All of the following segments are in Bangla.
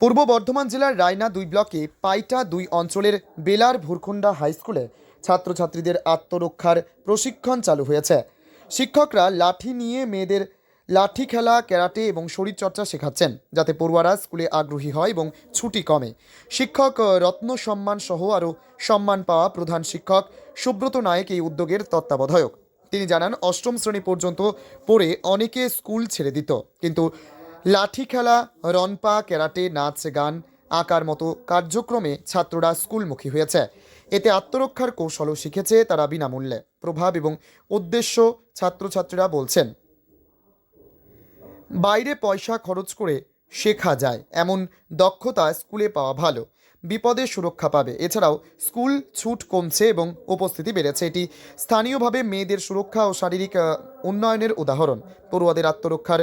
পূর্ব বর্ধমান জেলার রায়না ২ ব্লকে পাইটা ২ অঞ্চলের বেলার ভুরকুন্ডা হাই স্কুলে ছাত্রছাত্রীদের আত্মরক্ষার প্রশিক্ষণ চালু হয়েছে। শিক্ষকরা লাঠি নিয়ে মেয়েদের লাঠি খেলা, ক্যারাটে এবং শরীরচর্চা শেখাচ্ছেন, যাতে পড়ুয়ারা স্কুলে আগ্রহী হয় এবং ছুটি কমে। শিক্ষক রত্ন সম্মান সহ আরও সম্মান পাওয়া প্রধান শিক্ষক সুব্রত নায়েক এই উদ্যোগের তত্ত্বাবধায়ক। তিনি জানান, অষ্টম শ্রেণী পর্যন্ত পড়ে অনেকে স্কুল ছেড়ে দিত, কিন্তু লাঠি খেলা, রনপা, ক্যারাটে, নাচ, গান, আঁকার মতো কার্যক্রমে ছাত্ররা স্কুলমুখী হয়েছে। এতে আত্মরক্ষার কৌশলও শিখেছে তারা বিনামূল্যে। প্রভাব এবং উদ্দেশ্য ছাত্রছাত্রীরা বলছেন, বাইরে পয়সা খরচ করে শেখা যায় এমন দক্ষতা স্কুলে পাওয়া ভালো, বিপদে সুরক্ষা পাবে। এছাড়াও স্কুল ছুট কমছে এবং উপস্থিতি বেড়েছে। এটি স্থানীয়ভাবে মেয়েদের সুরক্ষা ও শারীরিক উন্নয়নের উদাহরণ। পড়ুয়াদের আত্মরক্ষার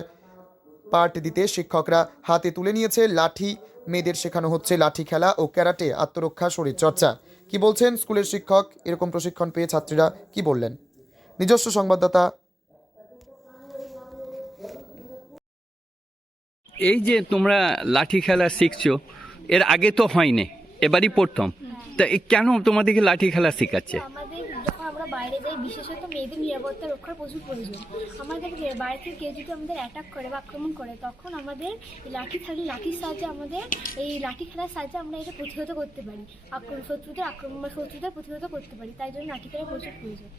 পাঠ দিতে শিক্ষকরা হাতে তুলে নিয়েছে লাঠি। মেয়েদের শেখানো হচ্ছে লাঠি খেলা ও ক্যারাটে, আত্মরক্ষা, শরীরচর্চা। কি বলছেন স্কুলের শিক্ষক? এরকম প্রশিক্ষণ পেয়ে ছাত্রীরা কি বললেন? নিজস্ব সংবাদদাতা। এই যে তোমরা লাঠি খেলা শিখছো, এর আগে তো হয়নি, এবারই প্রথম। তা কেন তোমাদেরকে লাঠি খেলা শেখাচ্ছে? আমাদের যখন আমরা বাইরে যাই, বিশেষত মেয়েদের নিরাপত্তা রক্ষার প্রচুর প্রয়োজন। আমাদের বাইরে থেকে কেউ যদি আমাদের অ্যাটাক করে বা আক্রমণ করে, তখন আমাদের লাঠির সাহায্যে, আমাদের এই লাঠি খেলার সাহায্যে আমরা এটা প্রতিহত করতে পারি, শত্রুদের আক্রমণ বা শত্রুদের প্রতিহত করতে পারি। তাই জন্য লাঠি খেলা প্রচুর প্রয়োজন।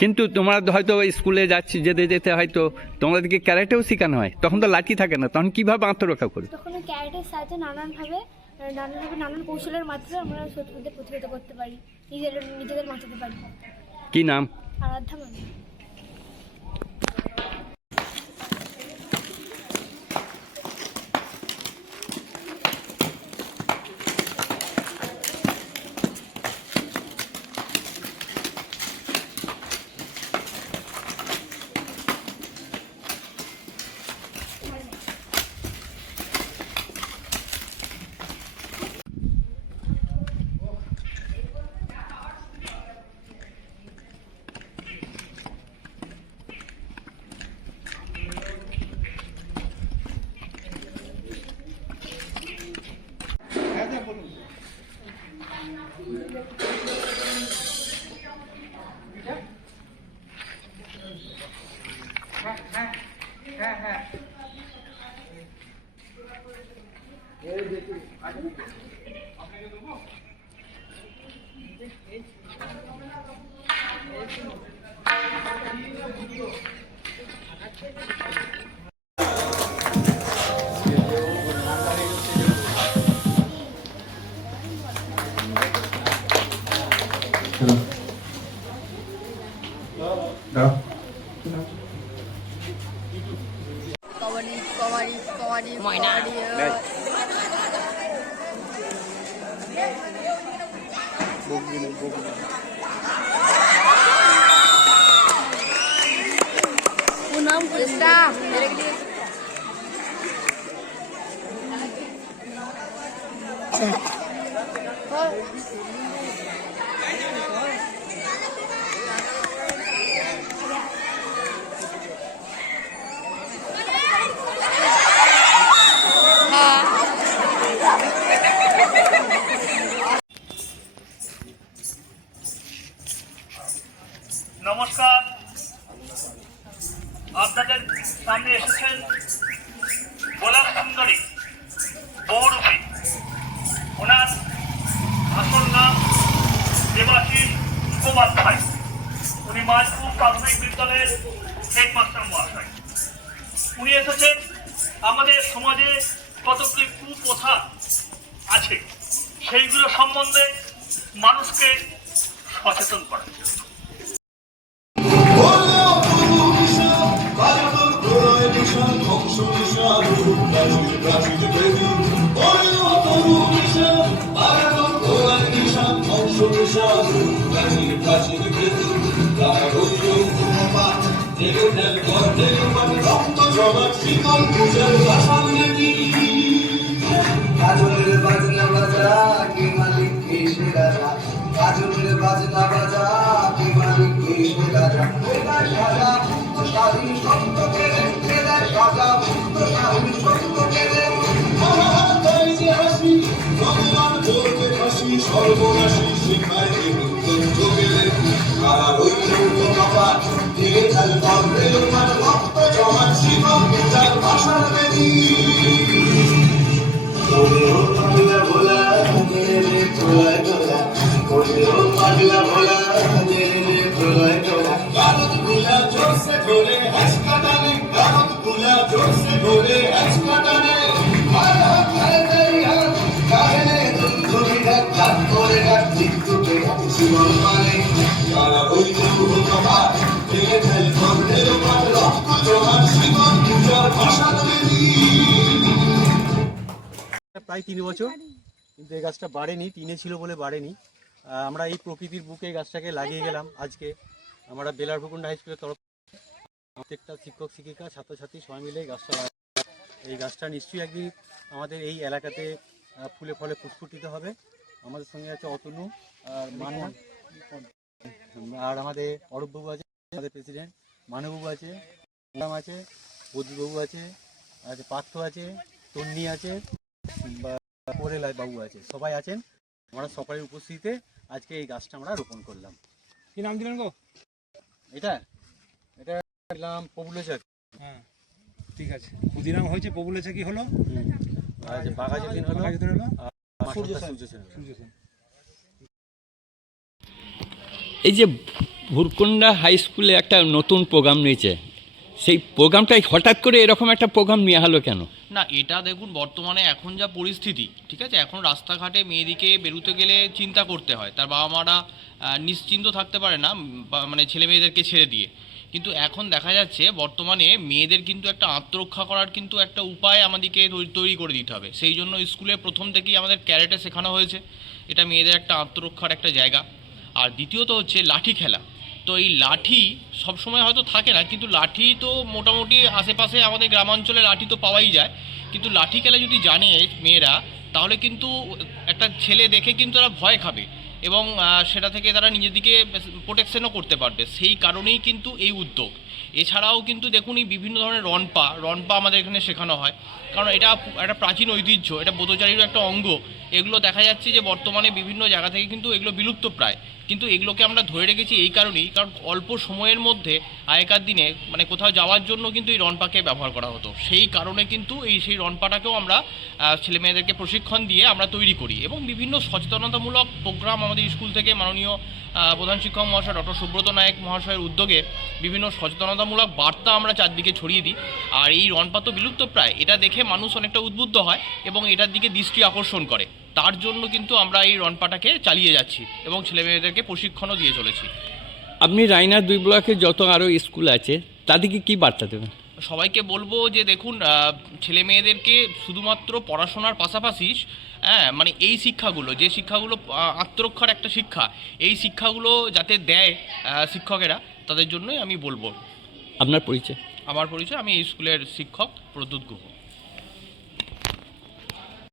কিন্তু তোমরা হয়তো স্কুলে যেতে যেতে হয়তো তোমাদেরকে ক্যারাটেও শেখানো হয়, তখন তো লাঠি থাকে না, তখন কিভাবে আত্মরক্ষা করবে? তখন ওই ক্যারেটের সাহায্যে নানান কৌশলের মাধ্যমে আমরা শত্রুদের প্রতিহত করতে পারি, নিজেদের বাঁচাতে পারি। কি নাম? আরাধ্যা মানে। Kabaddi Unang Krista. নমস্কার, আপনাদের সামনে এসেছেন গোলাপ সুন্দরী বৌরূপী। ওনার আসল নাম দেবাশিস মুখোপাধ্যায়। উনি মাঝপুর প্রাথমিক বিদ্যালয়ের হেডমাস্টার মহাশয়। উনি এসেছেন আমাদের সমাজে কতগুলি কুপ্রথা আছে সেইগুলো সম্বন্ধে মানুষকে সচেতন করার জন্য। কাজলের বাজনা বাজা কে মালিক কে সে রাজা, কাজলের বাজনা বাজা কে মালিক কে সে রাজা। বেলায় সাজা মুক্ত স্বাধীন সত্য কেড়ে, বেলায় সাজা মুক্ত স্বাধীন সত্য কেড়ে। जोश बोले हंसकाने हर हर हर तेरी हर काहे तुम तुम्ही घात कोरेगा जितू के जीवन माने यारा होई तू हो कमाल तेरे दिल पर तेरे पर रक्त জোগান জীবন পূজার ভাষা তৈরি প্রায় 3 বছর, কিন্তু এই গাছটা বাড়েনি, টিনে ছিল বলে বাড়েনি। আমরা এই প্রকৃতির বুকে এই গাছটাকে লাগিয়ে গেলাম। আজকে আমরা বেলার ভূখণ্ড হাই স্কুলের তরফ প্রত্যেকটা শিক্ষক শিক্ষিকা ছাত্রছাত্রী সবাই মিলে এই গাছটা লাগাই। এই গাছটা নিশ্চয়ই একদিন আমাদের এই এলাকাতে ফুলে ফলে পুষ্পিত হবে। আমাদের সঙ্গে আছে অতনু আর মানন, আর আমাদের অরূপবাবু আছে, আমাদের প্রেসিডেন্ট মানববাবু আছে, আছে বদ্রীবাবু আছে, পার্থ আছে, তন্নি আছে, পরেলাই বাবু আছে, সবাই আছেন। আমরা সকলের উপস্থিতিতে আজকে এই গাছটা আমরা রোপণ করলাম। কি নাম দিলেন গো? এটা এটা দিলাম পপুলেচার। হ্যাঁ, ঠিক আছে। ক্ষুদিরাম হয়েছে, পপুলেচা কি হলো? বাঘাযতীন হলো, বাঘাযতীন হলো, সূর্য সেন। সূর্য সেন। এই যে ভুরকুন্ডা হাই স্কুলে একটা নতুন প্রোগ্রাম নিয়েছে, সেই প্রোগ্রামটাই হঠাৎ করে এরকম একটা প্রোগ্রাম নেওয়া হলো কেন? না, এটা দেখুন বর্তমানে এখন যা পরিস্থিতি, ঠিক আছে, এখন রাস্তাঘাটে মেয়েদিকে বেরোতে গেলে চিন্তা করতে হয়, তার বাবা মারা নিশ্চিন্ত থাকতে পারে না, মানে ছেলে মেয়েদেরকে ছেড়ে দিয়ে। কিন্তু এখন দেখা যাচ্ছে বর্তমানে মেয়েদের কিন্তু একটা আত্মরক্ষা করার কিন্তু একটা উপায় আমাদেরকে তৈরি করে দিতে হবে। সেই জন্য স্কুলে প্রথম থেকেই আমাদের ক্যারেটে শেখানো হয়েছে, এটা মেয়েদের একটা আত্মরক্ষার একটা জায়গা। আর দ্বিতীয়ত হচ্ছে লাঠি খেলা। তো এই লাঠি সবসময় হয়তো থাকে না, কিন্তু লাঠি তো মোটামুটি আশেপাশে আমাদের গ্রামাঞ্চলে লাঠি তো পাওয়াই যায়, কিন্তু লাঠি খেলা যদি জানে মেয়েরা, তাহলে কিন্তু একটা ছেলে দেখে কিন্তু তারা ভয় খাবে এবং সেটা থেকে তারা নিজেদিকে প্রোটেকশনও করতে পারবে। সেই কারণেই কিন্তু এই উদ্যোগ। এছাড়াও কিন্তু দেখুন এই বিভিন্ন ধরনের রনপা আমাদের এখানে শেখানো হয়, কারণ এটা একটা প্রাচীন ঐতিহ্য, এটা ব্রতচারীরও একটা অঙ্গ। এগুলো দেখা যাচ্ছে যে বর্তমানে বিভিন্ন জায়গা থেকে কিন্তু এগুলো বিলুপ্ত প্রায়, কিন্তু এগুলোকে আমরা ধরে রেখেছি এই কারণেই, কারণ অল্প সময়ের মধ্যে আগেকার দিনে মানে কোথাও যাওয়ার জন্য কিন্তু এই রনপাকে ব্যবহার করা হতো। সেই কারণে কিন্তু সেই রনপাটাকেও আমরা ছেলে মেয়েদেরকে প্রশিক্ষণ দিয়ে আমরা তৈরি করি এবং বিভিন্ন সচেতনতামূলক প্রোগ্রাম আমাদের স্কুল থেকে মাননীয় প্রধান শিক্ষক মহাশয় ডক্টর সুব্রত নায়ক মহাশয়ের উদ্যোগে বিভিন্ন সচেতনতামূলক বার্তা আমরা চারদিকে ছড়িয়ে দিই। আর এই রনপা তো বিলুপ্ত প্রায়, এটা দেখে মানুষ অনেকটা উদ্বুদ্ধ হয় এবং এটার দিকে দৃষ্টি আকর্ষণ করে। তার জন্য কিন্তু আমরা এই রনপাটাকে চালিয়ে যাচ্ছি এবং ছেলেমেয়েদেরকে প্রশিক্ষণও দিয়ে চলেছি। আপনি রায়নার 2 ব্লকে যত আরও স্কুল আছে তাদেরকে কি বার্তা দেবেন? সবাইকে বলবো যে দেখুন, ছেলে মেয়েদেরকে শুধুমাত্র পড়াশোনার পাশাপাশি মানে এই শিক্ষাগুলো, যে শিক্ষাগুলো আত্মরক্ষার একটা শিক্ষা, এই শিক্ষাগুলো যাতে দেয় শিক্ষকেরা, তাদের জন্যই আমি বলবো। আপনার পরিচয়? আমার পরিচয়, আমি এই স্কুলের শিক্ষক প্রদ্যুৎ গুহ।